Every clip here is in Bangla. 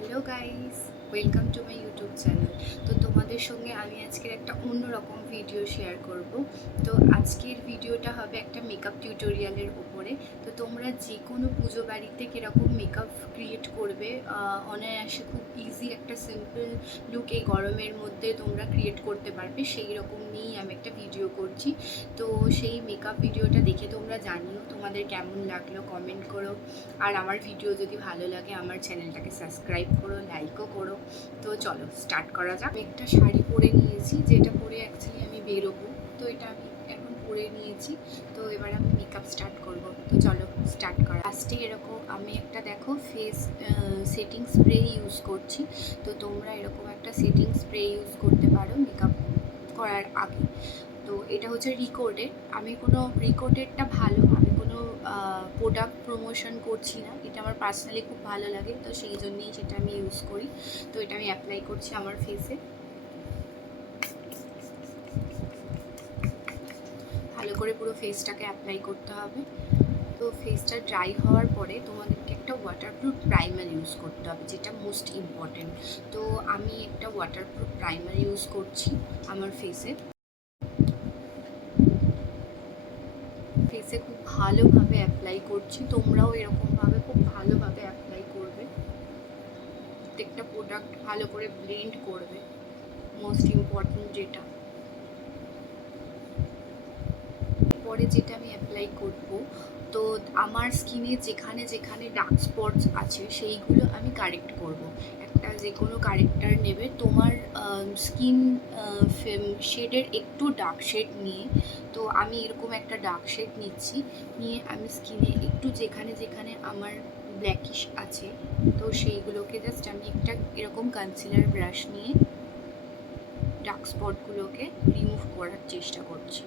Hello guys, welcome to my YouTube channel. তো তোমাদের সঙ্গে আমি আজকের একটা অন্যরকম ভিডিও শেয়ার করব। তো আজকের ভিডিওটা হবে একটা মেকআপ টিউটোরিয়ালের উপরে। তো তোমরা যে কোনো পুজো বাড়িতে কীরকম মেকআপ ক্রিয়েট করবে, অনায়াসে খুব ইজি একটা সিম্পল লুক এই গরমের মধ্যে তোমরা ক্রিয়েট করতে পারবে, সেই রকম নিয়েই আমি একটা ভিডিও করছি। তো সেই মেকআপ ভিডিওটা দেখে তোমরা জানিও তোমাদের কেমন লাগলো, কমেন্ট করো। আর আমার ভিডিও যদি ভালো লাগে আমার চ্যানেলটাকে সাবস্ক্রাইব করো, লাইকও করো। তো চলো স্টার্ট করা যাক। একটা শাড়ি পরে নিয়েছি, যেটা পরে অ্যাকচুয়ালি আমি বেরোবো। তো এটা আমি এখন পরে নিয়েছি। তো এবার আমি মেকআপ স্টার্ট করব। তো চলো স্টার্ট করা। ফার্স্টে এরকম আমি একটা দেখো ফেস সেটিং স্প্রে ইউজ করছি। তো তোমরা এরকম একটা সেটিং স্প্রে ইউজ করতে পারো মেকআপ করার আগে। তো এটা হচ্ছে রিকোডেড। আমি কোনো রিকোডেডটা ভালো, আমি কোনো প্রোডাক্ট প্রমোশন করছি না, এটা আমার পার্সোনালি খুব ভালো লাগে, তো সেই জন্যেই সেটা আমি ইউজ করি। তো এটা আমি অ্যাপ্লাই করছি আমার ফেসে। ভালো করে পুরো ফেসটাকে অ্যাপ্লাই করতে হবে। তো ফেসটা ড্রাই হওয়ার পরে তোমাদেরকে একটা ওয়াটারপ্রুফ প্রাইমার ইউজ করতে হবে, যেটা মোস্ট ইম্পর্টেন্ট। তো আমি একটা ওয়াটারপ্রুফ প্রাইমার ইউজ করছি আমার ফেসে। ফেসে খুব ভালোভাবে অ্যাপ্লাই করছি, তোমরাও এরকমভাবে খুব ভালোভাবে অ্যাপ্লাই করবে। প্রত্যেকটা প্রোডাক্ট ভালো করে ব্লেন্ড করবে, মোস্ট ইম্পর্টেন্ট যেটা। পরে যেটা আমি অ্যাপ্লাই করব, তো আমার স্কিনে যেখানে যেখানে ডার্ক স্পটস আছে সেইগুলো আমি কারেক্ট করব। একটা যে কোনো কারেক্টার নেবে, তোমার স্কিন শেডের একটু ডার্ক শেড নিয়ে, তো আমি এরকম একটা ডার্ক শেড নিচ্ছি, নিয়ে আমি স্কিনে একটু যেখানে যেখানে আমার ব্ল্যাকিশ আছে, তো সেইগুলোকে জাস্ট আমি একটা এরকম কনসিলার ব্রাশ নিয়ে ডার্ক স্পটগুলোকে রিমুভ করার চেষ্টা করছি।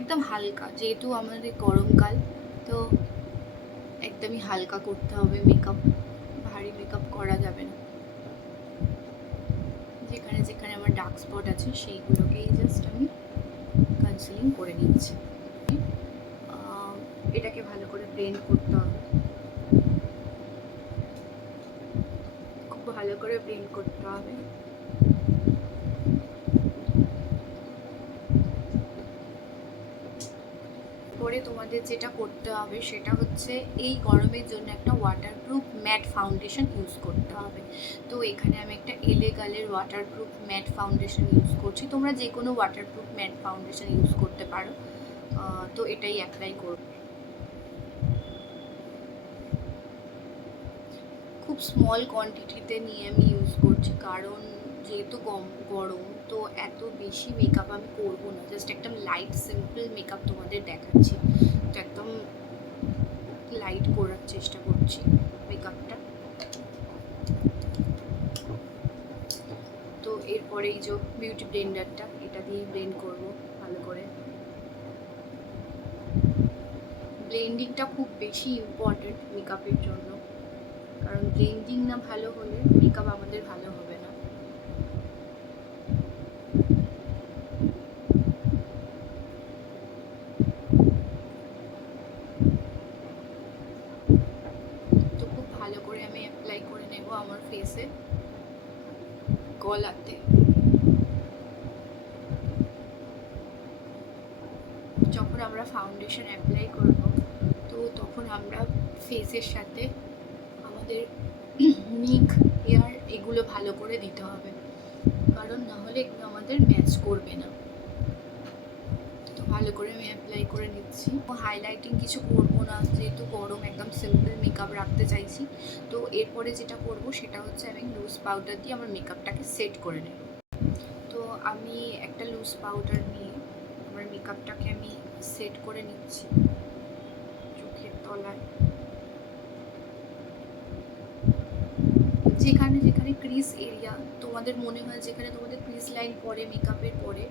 একদম হালকা, যেহেতু আমাদের গরমকাল, তো একদমই হালকা করতে হবে মেকআপ, ভারী মেকআপ করা যাবে না। যেখানে যেখানে আমার ডার্ক স্পট আছে সেইগুলোকেই জাস্ট আমি কনসিলিং করে নিচ্ছি। এটাকে ভালো করে ব্লেন্ড করতে হবে, খুব ভালো করে ব্লেন্ড করতে হবে। পরে তোমাদের যেটা করতে হবে সেটা হচ্ছে এই গরমের জন্য একটা ওয়াটারপ্রুফ ম্যাট ফাউন্ডেশন ইউজ করতে হবে। তো এখানে আমি একটা এলেগালের ওয়াটারপ্রুফ ম্যাট ফাউন্ডেশন ইউজ করছি, তোমরা যে কোনো ওয়াটারপ্রুফ ম্যাট ফাউন্ডেশন ইউজ করতে পারো। তো এটাই অ্যাপ্লাই করব। খুব স্মল কোয়ান্টিটিতে নিয়ে আমি ইউজ করছি, কারণ যেহেতু গরম, তো এত বেশি মেকআপ আমি করবো না, জাস্ট একদম লাইট সিম্পল মেকআপ তোমাদের দেখাচ্ছি। তো একদম লাইট করার চেষ্টা করছি মেকআপটা। তো এরপরে এই যে বিউটি ব্লেন্ডারটা, এটা দিয়ে ব্লেন্ড করব ভালো করে। ব্লেন্ডিংটা খুব বেশি ইম্পর্টেন্ট মেকআপের জন্য, কারণ ব্লেন্ডিং না ভালো হলে মেকআপ আমাদের ভালো হবে না। তো খুব ভালো করে আমি অ্যাপ্লাই করে নেব আমার ফেসে, গলাতে। যখন আমরা ফাউন্ডেশন অ্যাপ্লাই করব, তো তখন আমরা ফেসের সাথে আমাদের নিক, হেয়ার এগুলো ভালো করে দিতে হবে, কারণ নাহলে এগুলো আমাদের ম্যাচ করবে না। তো ভালো করে আমি অ্যাপ্লাই করে নিচ্ছি। হাইলাইটিং কিছু করবো না, যেহেতু গরম, একদম সিম্পল মেকআপ রাখতে চাইছি। তো এরপরে যেটা করব সেটা হচ্ছে আমি লুজ পাউডার দিয়ে আমার মেকআপটাকে সেট করে নেব। তো আমি একটা লুজ পাউডার নিয়ে আমার মেকআপটাকে আমি সেট করে নিচ্ছি চোখের তলায়। যেখানে যেখানে ক্রিজ এরিয়া তোমাদের মনে হয়, যেখানে তোমাদের ক্রিজ লাইন পরে মেকআপের পরে,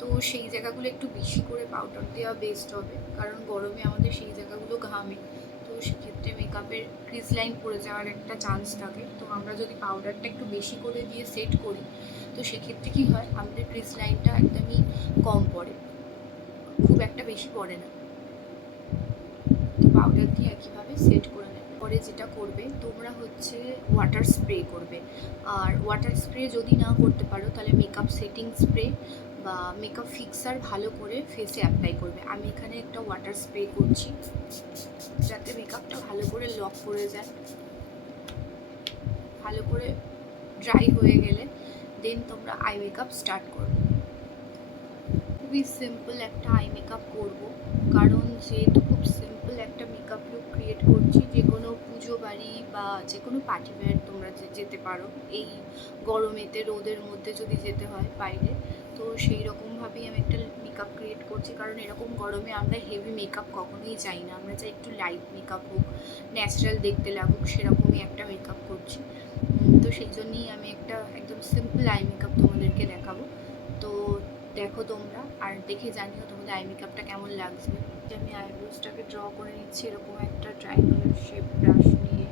তো সেই জায়গাগুলো একটু বেশি করে পাউডার দেওয়া বেস্ট হবে, কারণ গরমে আমাদের সেই জায়গাগুলো ঘামে। তো সেক্ষেত্রে মেকআপের ক্রিজ লাইন পড়ে যাওয়ার একটা চান্স থাকে। তো আমরা যদি পাউডারটা একটু বেশি করে দিয়ে সেট করি, তো সেক্ষেত্রে কী হয়, আমাদের ক্রিজ লাইনটা একদমই কম পড়ে, খুব একটা বেশি পড়ে না। তো পাউডার দিয়ে একইভাবে সেট করে নেব। তারপরে যেটা করবে তোমরা হচ্ছে ওয়াটার স্প্রে করবে। আর ওয়াটার স্প্রে যদি না করতে পারো তাহলে মেকআপ সেটিং স্প্রে বা মেকআপ ফিক্সার ভালো করে ফেসে অ্যাপ্লাই করবে। আমি এখানে একটা ওয়াটার স্প্রে করছি যাতে মেকআপটা ভালো করে লক করে যায়। ভালো করে ড্রাই হয়ে গেলে দেন তোমরা আই মেকআপ স্টার্ট করবে। খুবই সিম্পল একটা আই মেকআপ করব, কারণ যেহেতু খুব সিম্পল একটা মেকআপ লুক ক্রিয়েট করছি, যে কোনো পুজো বাড়ি বা যে কোনো পার্টি ওয়্যার তোমরা যেতে পারো এই গরমেতে, রোদের মধ্যে যদি যেতে হয় বাইরে, তো সেই রকমভাবেই আমি একটা মেকআপ ক্রিয়েট করছি। কারণ এরকম গরমে আমরা হেভি মেকআপ কখনোই চাই না, আমরা চাই একটু লাইট মেকআপ হোক, ন্যাচারাল দেখতে লাগুক, সেরকমই একটা মেকআপ করছি। তো সেই জন্যই আমি একটা একদম সিম্পল আই মেকআপ তোমাদেরকে দেখাবো। তো দেখো তোমরা, আর দেখে জানিও তোমাদের আই মেকআপটা কেমন লাগছে। আমি আইব্রোসটাকে ড্র করে নিচ্ছি এরকম একটা ট্রায়াঙ্গুলার শেপ ব্রাশ নিয়ে।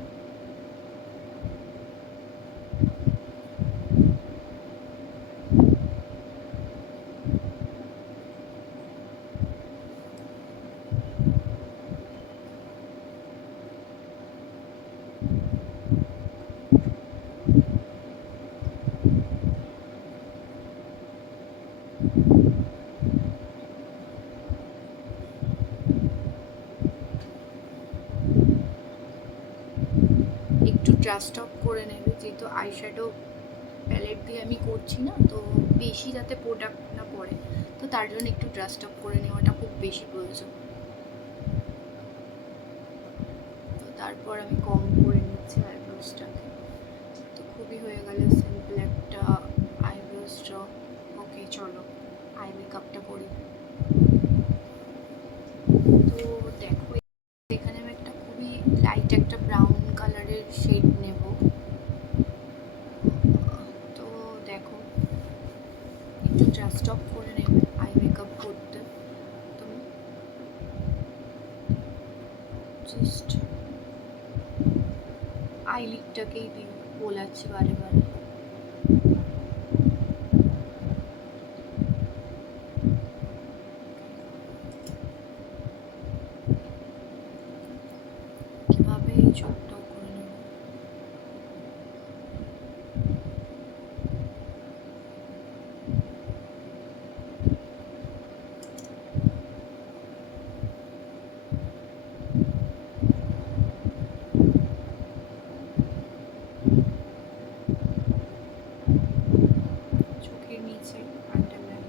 একটু ড্রাস্ট আপ করে নেবে, যেহেতু আইশ্যাডো প্যালেট দিয়ে আমি করছি না, তো বেশি যাতে প্রোডাক্ট না পড়ে, তো তার জন্য একটু ড্রাস্ট আপ করে নেওয়াটা খুব বেশি প্রয়োজন। তো তারপর আমি কম করে নিচ্ছি আইব্রোসটাকে। তো খুবই হয়ে গেল সিম্পল একটা আইব্রোস ড্র। ওকে, চলো আই মেকআপটা করি। তো দেখো, এখানে আমি একটা খুবই লাইট একটা ব্রাউন কালারের শেড নেব। তো দেখো, একটু জাস্ট অফ করে নেবে আই মেকআপ করতে। তুমি জাস্ট আইলিডটাকেই বোলাচ্ছি বারে বারে। কিভাবে এই চোখটাও করে নেব। চোখের নিচে আন্ডারলাইন।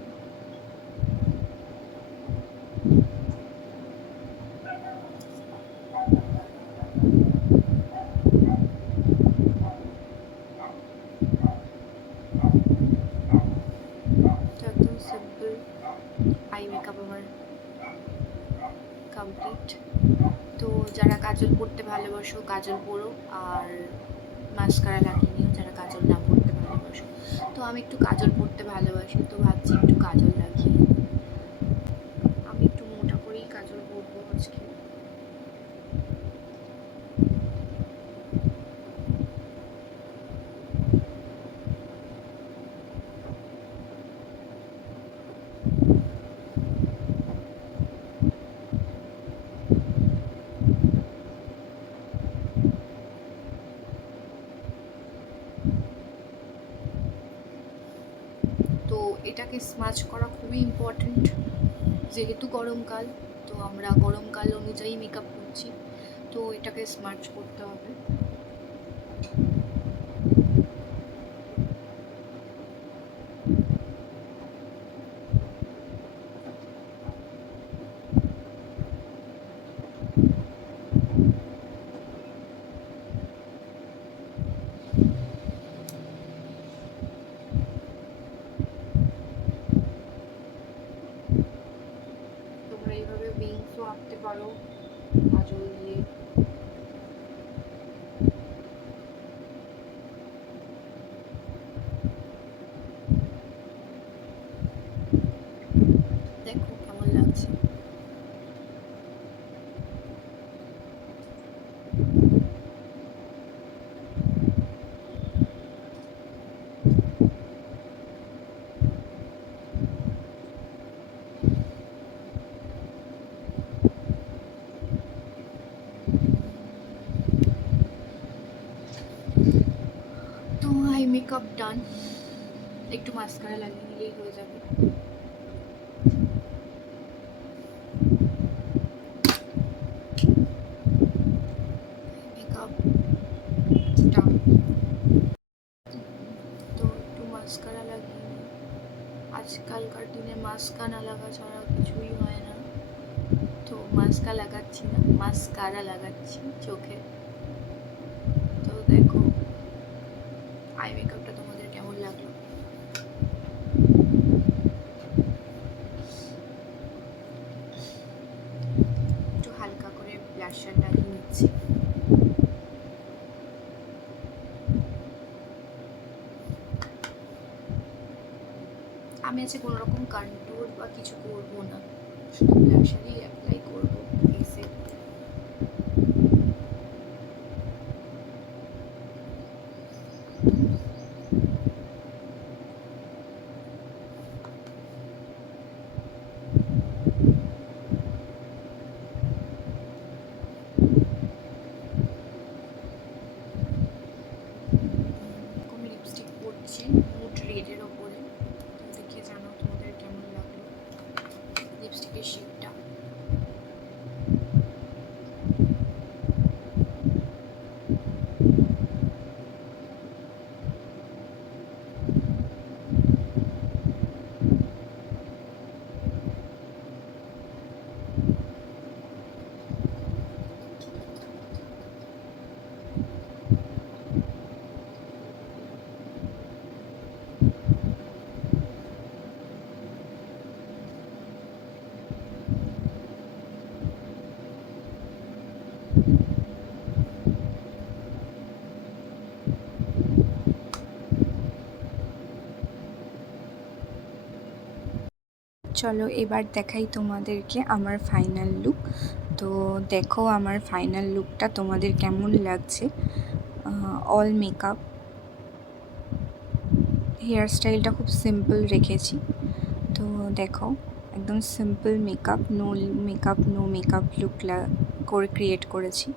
একদম সিম্পল আই মেকআপ আমার কমপ্লিট। তো যারা কাজল পরতে ভালোবাসো কাজল পরো, আর মাস্কারা লাগিয়ে নিও যারা কাজল না পরতে ভালোবাসো। তো আমি একটু কাজল পরতে ভালোবাসি, তো ভাবছি একটু কাজল লাগিয়ে। আমি একটু মোটা করেই কাজল পরবো আজকে। তো এটাকে স্মাচ করা খুবই ইম্পর্ট্যান্ট, যেহেতু গরমকাল, তো আমরা গরমকাল অনুযায়ী মেকআপ করছি, তো এটাকে স্মাচ করতে হবে। তোমরা এইভাবে উইংসও আঁকতে পারো কাজল দিয়ে। মেকআপ ডান, একটু মাস্কারা লাগিয়ে নিলেই হয়ে যাবে। মেকআপ ডান, তো একটু মাস্কারা লাগিয়ে নিই। আজকালকার দিনে মাস্কা না লাগা ছাড়া কিছুই হয় না, তো মাস্কা লাগাচ্ছি না, মাস্কারা লাগাচ্ছি চোখে। তো দেখো আই মেকআপটা তোমাদের কেমন লাগলো। একটু হালকা করে ব্লাশার লাগিয়ে নিচ্ছি। আমি আজকে কোনো রকম কন্ট্যুর বা কিছু করবো না, শুধু ব্লাশারই অ্যাপ্লাই করবো ফেসে। লিপস্টিক পরছি মুড রেডের ওপরে, দেখে জানাও তোমাদের কেমন লাগলো লিপস্টিকের শেডটা। চলো এবার দেখাই তোমাদেরকে আমার ফাইনাল লুক। তো দেখো আমার ফাইনাল লুকটা তোমাদের কেমন লাগছে। অল মেকআপ, হেয়ার স্টাইলটা খুব সিম্পল রেখেছি। তো দেখো একদম simple makeup, no makeup look করে ক্রিয়েট করেছি।